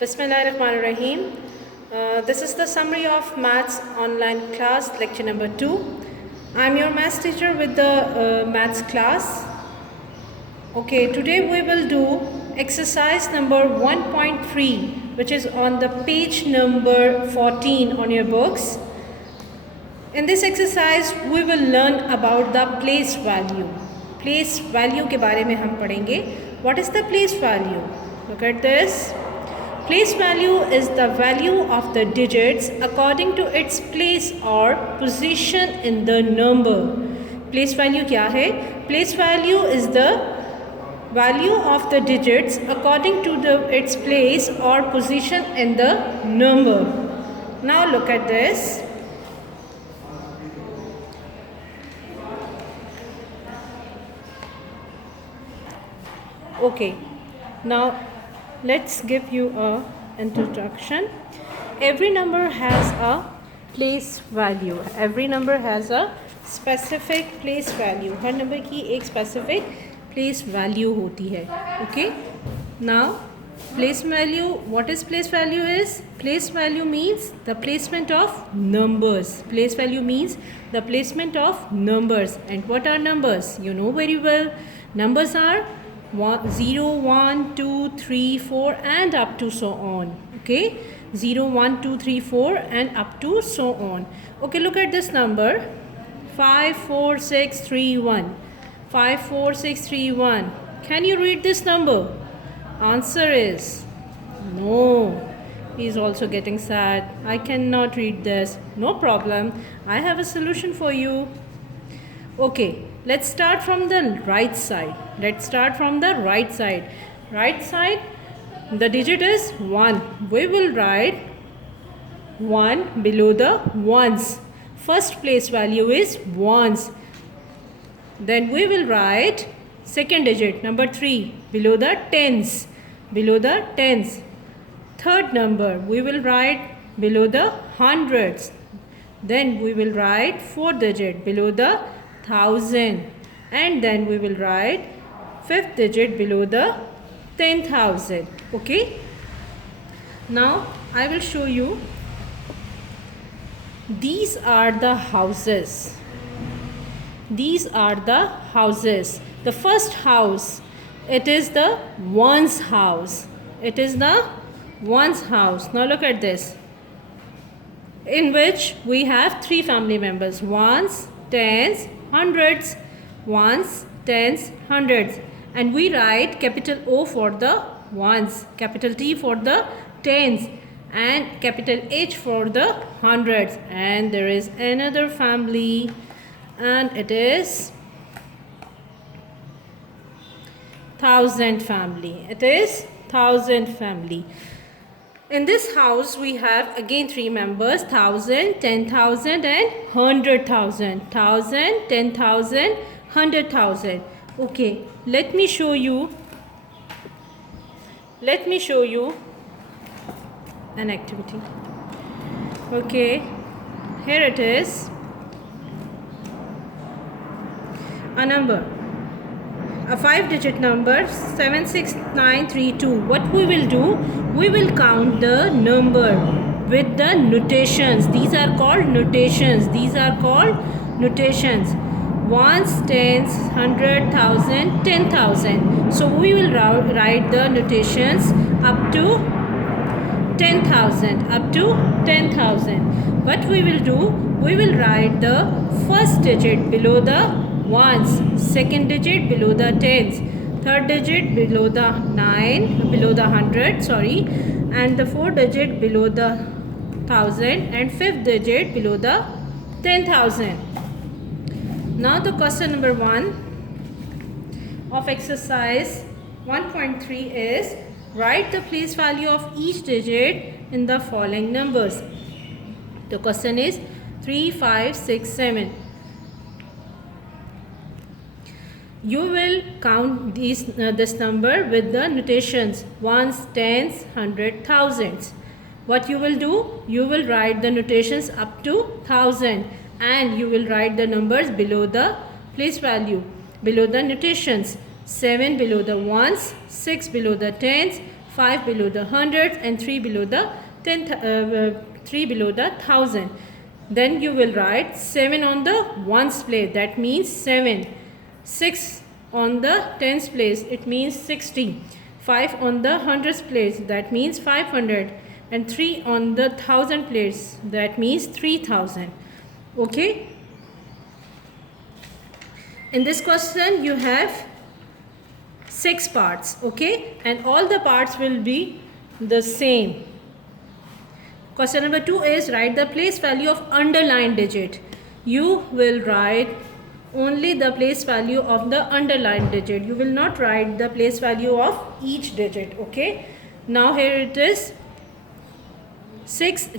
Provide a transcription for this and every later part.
Bismillahirrahmanirrahim. This is the summary of Maths online class, lecture number 2. I am your maths teacher with the maths class. Okay, today we will do exercise number 1.3, which is on the page number 14 on your books. In this exercise, we will learn about the place value. Place value के बारे में हम पढ़ेंगे. What is the place value? Look at this. Place value is the value of the digits according to its place or position in the number. Place value क्या है? Place value is the value of the digits according to its place or position in the number. Now look at this. Okay, now let's give you a introduction. Every number has a place value. Every number has a specific place value. Her number की एक specific place value होती है. Okay, now place value, what is place value is? Place value means the placement of numbers. Place value means the placement of numbers. And what are numbers? You know very well. Numbers are 0, 1, 2, 3, 4 and up to so on. Okay, 0, 1, 2, 3, 4 and up to so on. Okay, look at this number 5, 4, 6, 3, 1. 5, 4, 6, 3, 1. Can you read this number? Answer is no. He is also getting sad. I cannot read this. No problem. I have a solution for you. Okay, let's start from the right side. Let's start from the right side. Right side, the digit is 1. We will write 1 below the ones. First place value is ones. Then we will write second digit, number 3, below the tens. Below the tens. Third number, we will write below the hundreds. Then we will write fourth digit below the thousand. And then we will write fifth digit below the 10,000. Okay, now I will show you. These are the houses. These are the houses. The first house, it is the one's house. It is the one's house. Now look at this, in which we have 3 family members: ones, tens, hundreds. Ones, tens, hundreds. And we write capital O for the ones, capital T for the tens, and capital H for the hundreds. And there is another family, and it is thousand family. It is thousand family. In this house we have again 3 members: 1,000, 10,000 and 100,000. 1,000, 10,000, 100,000. Okay, let me show you an activity. Okay, here it is, a number, a 5-digit number, 76932. What we will do, we will count the number with the notations. These are called notations. These are called notations. Ones, tens, 100,000, 10,000. So we will write the notations up to 10,000. Up to 10,000. What we will do, we will write the first digit below the ones, second digit below the tens, third digit below the 9, below the 100, sorry, and the fourth digit below the 1,000, and fifth digit below the 10,000. Now the question number 1 of exercise 1.3 is, write the place value of each digit in the following numbers. The question is 3, 5, 6, 7. You will count this number with the notations: ones, tens, 100, thousands. What you will do? You will write the notations up to 1,000. And you will write the numbers below the place value, below the notations: 7 below the ones, 6 below the tens, 5 below the hundreds, and 3 below the 3 below the thousand. Then you will write 7 on the ones place, that means 7. 6 on the tens place, it means 60. 5 on the hundreds place, that means 500. And 3 on the thousand place, that means 3000. Okay. In this question you have 6 parts, okay, and all the parts will be the same. Question number 2 is write the place value of underlined digit. You will write only the place value of the underlined digit. You will not write the place value of each digit, okay. Now here it is.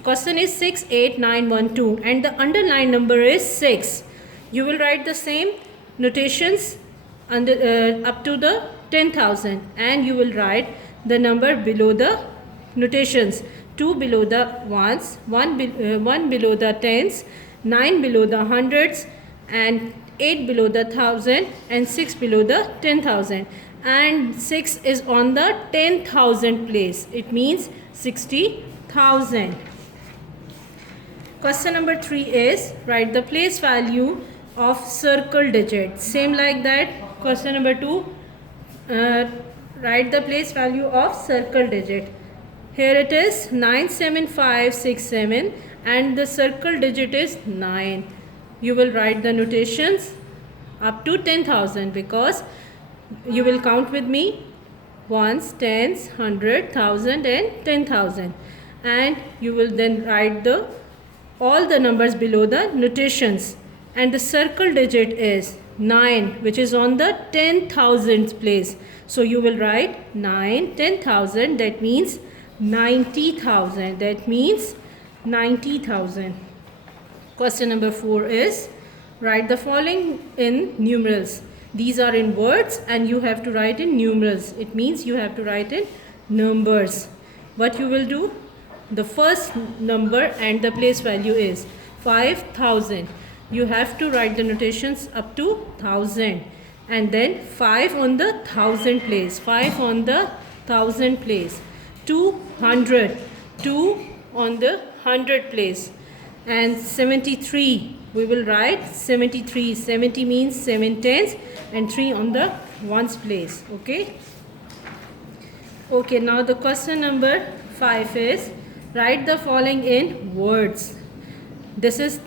Question is 68912 and the underlined number is 6. You will write the same notations up to the 10,000, and you will write the number below the notations. 2 below the ones, 1 below the tens, 9 below the hundreds, and 8 below the thousand, and 6 below the 10,000. And 6 is on the 10,000 place. It means 60,000. Question number 3 is write the place value of circle digit. Same like that. Question number 2, write the place value of circle digit. Here it is 97567 and the circle digit is 9. You will write the notations up to 10,000 because you will count with me ones, tens, 100, 1000 and 10,000, and you will then write all the numbers below the notations. And the circle digit is 9, which is on the 10,000th place. So you will write 9, 10,000, that means 90,000. That means 90,000. Question number 4 is write the following in numerals. These are in words and you have to write in numerals. It means you have to write in numbers. What you will do? The first number and the place value is 5,000. You have to write the notations up to 1000, and then 5 on the 1000 place, 5 on the 1000 place, 200, 2 on the 100 place, and 73. We will write 73. 70 means 7 tens and 3 on the ones place. Okay. Okay. Now the question number 5 is write the following in words. This is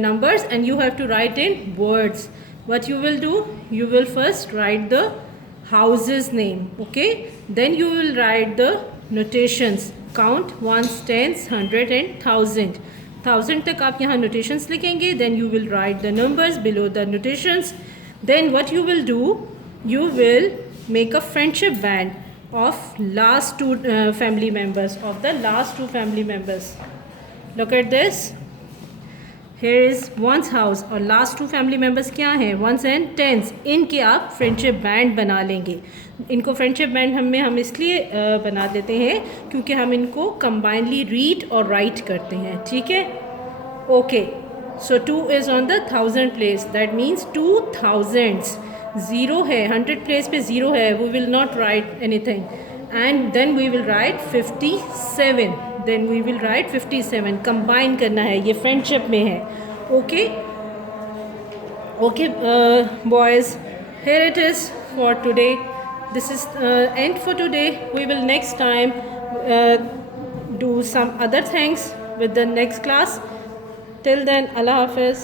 numbers and you have to write in words. What you will do? You will first write the house's name. Okay. Then you will write the notations. Count ones, tens, 100 and 1000. 1000 तक आप यहाँ notations लिखेंगे. Then you will write the numbers below the notations. Then what you will do? You will make a friendship band of last two family members, of the last two family members. Look at this. Here is one's house और last two family members क्या हैं? Ones and tens. इनके आप friendship band बना लेंगे. इनको friendship band हम इसलिए बना देते हैं क्योंकि हम इनको combinedly read और write करते हैं. ठीक है? Okay. So 2 is on the 1000 place. That means 2000s. 0 है 100 place पे 0 है. We will not write anything. And then we will write 57. Then we will write 57. Combine करना है. ये friendship में है. Okay. Okay, boys. Here it is for today. This is end for today. We will next time do some other things with the next class. Till then, Allah Hafiz.